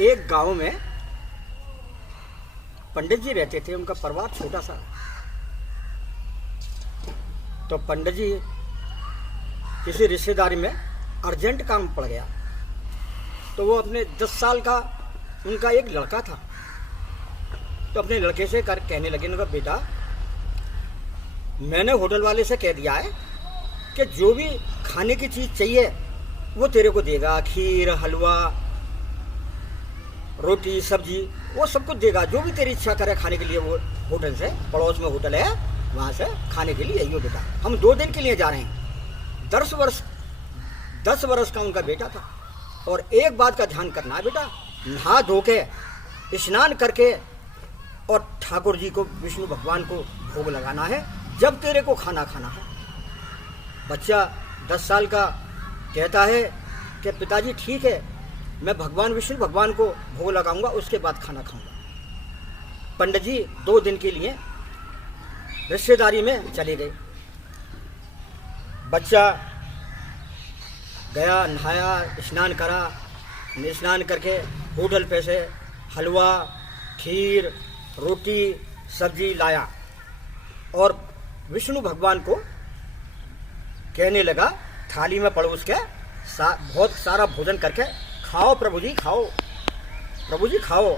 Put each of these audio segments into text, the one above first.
एक गांव में पंडित जी रहते थे। उनका परिवार छोटा सा। तो पंडित जी किसी रिश्तेदारी में अर्जेंट काम पड़ गया, तो वो अपने 10 साल का उनका एक लड़का था। तो अपने लड़के से कहने लगे, उनका बेटा मैंने होटल वाले से कह दिया है कि जो भी खाने की चीज़ चाहिए वो तेरे को देगा, खीर, हलवा, रोटी, सब्जी, वो सब कुछ देगा। जो भी तेरी इच्छा करे खाने के लिए वो होटल से, पड़ोस में होटल है, वहाँ से खाने के लिए आइयो बेटा। हम 2 दिन के लिए जा रहे हैं। 10 वर्ष का उनका बेटा था। और एक बात का ध्यान करना है बेटा, नहा धो के स्नान करके और ठाकुर जी को, विष्णु भगवान को भोग लगाना है जब तेरे को खाना खाना है। बच्चा 10 साल का कहता है कि पिताजी ठीक है, मैं भगवान विष्णु भगवान को भोग लगाऊंगा, उसके बाद खाना खाऊंगा। पंडित जी 2 दिन के लिए रिश्तेदारी में चले गए। बच्चा गया, नहाया, स्नान करा, स्नान करके होटल पे से हलवा, खीर, रोटी, सब्जी लाया और विष्णु भगवान को कहने लगा, थाली में परोस के बहुत सारा भोजन करके, खाओ प्रभु जी खाओ, प्रभु जी खाओ,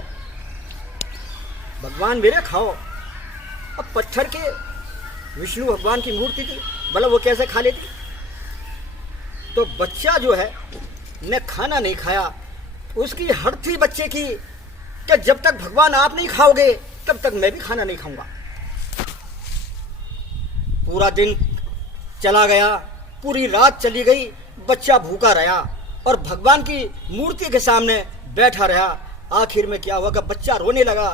भगवान मेरे खाओ। अब पत्थर के विष्णु भगवान की मूर्ति थी, भला वो कैसे खा लेती। तो बच्चा जो है ने खाना नहीं खाया। उसकी हर थी बच्चे की कि जब तक भगवान आप नहीं खाओगे तब तक मैं भी खाना नहीं खाऊंगा। पूरा दिन चला गया, पूरी रात चली गई, बच्चा भूखा रहा और भगवान की मूर्ति के सामने बैठा रहा। आखिर में क्या हुआ कि बच्चा रोने लगा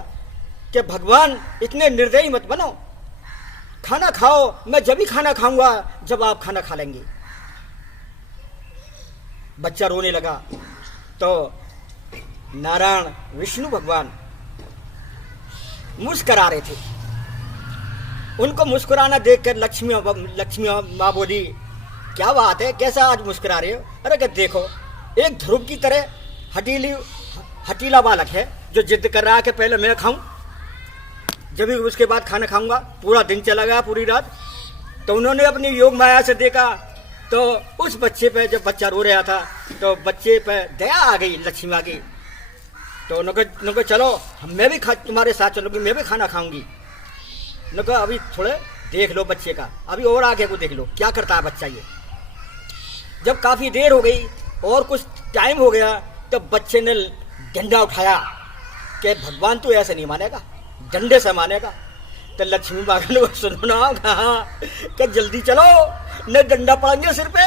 कि भगवान इतने निर्दयी मत बनो, खाना खाओ, मैं जब ही खाना खाऊंगा जब आप खाना खा लेंगे। बच्चा रोने लगा तो नारायण विष्णु भगवान मुस्कुरा रहे थे। उनको मुस्कुराना देखकर लक्ष्मी माँ बोली, क्या बात है, कैसा आज मुस्कुरा रहे हो। अरे क्या देखो, एक ध्रुव की तरह हटीला बालक है जो जिद कर रहा है कि पहले मैं खाऊं, जब भी उसके बाद खाना खाऊंगा। पूरा दिन चला गया, पूरी रात। तो उन्होंने अपनी योग माया से देखा तो उस बच्चे पे, जब बच्चा रो रहा था तो बच्चे पे दया आ गई, लक्ष्मी आ गई। तो उन्होंने चलो मैं भी तुम्हारे साथ चलूंगी, मैं भी खाना खाऊंगी। उन्होंने कहा अभी थोड़े देख लो बच्चे का, अभी और आगे को देख लो क्या करता है बच्चा ये। जब काफ़ी देर हो गई और कुछ टाइम हो गया तो बच्चे ने डंडा उठाया कि भगवान तो ऐसे नहीं मानेगा, डंडे से मानेगा। तो लक्ष्मी बागन को सुनो ना, कहा कि जल्दी चलो न डंडा पड़ेंगे सिर पे।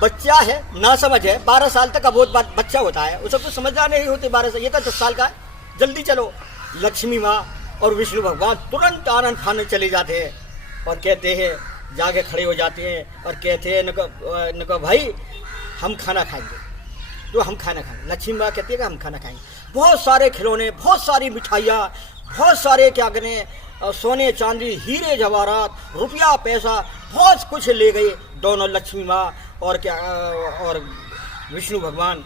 बच्चा है, ना समझ है, 12 साल तक का बहुत बच्चा होता है, उसे कुछ समझना नहीं होती। 12 साल, ये तो 10 साल का है, जल्दी चलो। लक्ष्मी माँ और विष्णु भगवान तुरंत आनंद खाने चले जाते हैं और कहते हैं, जाके खड़े हो जाते हैं और कहते हैं इनको भाई हम खाना खाएंगे। तो हम खाना खाएंगे। लक्ष्मी माँ कहती है कि हम खाना खाएंगे। बहुत सारे खिलौने, बहुत सारी मिठाइयाँ, बहुत सारे क्या करें, सोने चांदी, हीरे जवाहरात, रुपया पैसा, बहुत कुछ ले गए दोनों लक्ष्मी माँ और क्या और विष्णु भगवान।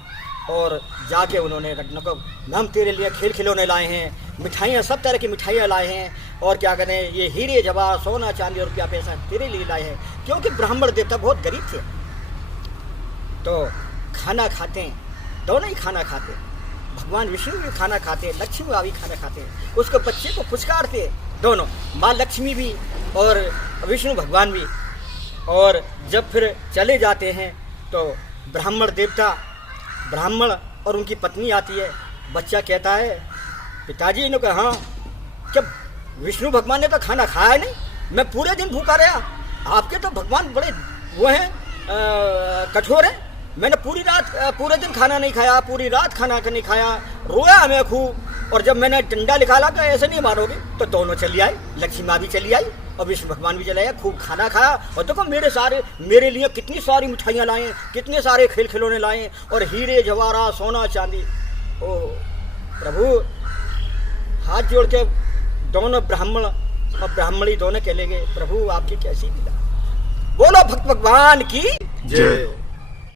और जाके उन्होंने हम तेरे लिए खेल खिलौने लाए हैं, मिठाइयाँ, सब तरह की मिठाइयाँ लाए हैं और क्या करें, ये हीरे जवाहर, सोना चांदी और रुपया पैसा तेरे लिए लाए हैं। क्योंकि ब्राह्मण देवता बहुत गरीब थे। तो खाना खाते हैं, दोनों ही खाना खाते हैं। भगवान विष्णु भी खाना खाते हैं, लक्ष्मी माँ भी खाना खाते हैं। उसको बच्चे को पुचकारते दोनों, माँ लक्ष्मी भी और विष्णु भगवान भी। और जब फिर चले जाते हैं तो ब्राह्मण और उनकी पत्नी आती है। बच्चा कहता है, पिताजी ने कहा हाँ, जब विष्णु भगवान ने तो खाना खाया नहीं, मैं पूरे दिन भूखा रहा। आपके तो भगवान बड़े वो हैं, कठोर हैं। मैंने पूरे दिन खाना नहीं खाया, पूरी रात खाना नहीं खाया, रोया मैं खूब। और जब मैंने डंडा निकाला तो ऐसे नहीं मारोगे, तो दोनों चली आई, लक्ष्मी माँ भी चली आई और विष्णु भगवान भी चले आए। खूब खाना खाया और देखो मेरे लिए कितनी सारी मिठाइयाँ लाए, कितने सारे खेल खिलौने लाए और हीरे जवाहरात, सोना चांदी। ओ प्रभु, हाथ जोड़ के दोनों ब्राह्मण और ब्राह्मणी दोनों चले गए। प्रभु आपकी कैसी लीला। बोलो भक्त भगवान की जय।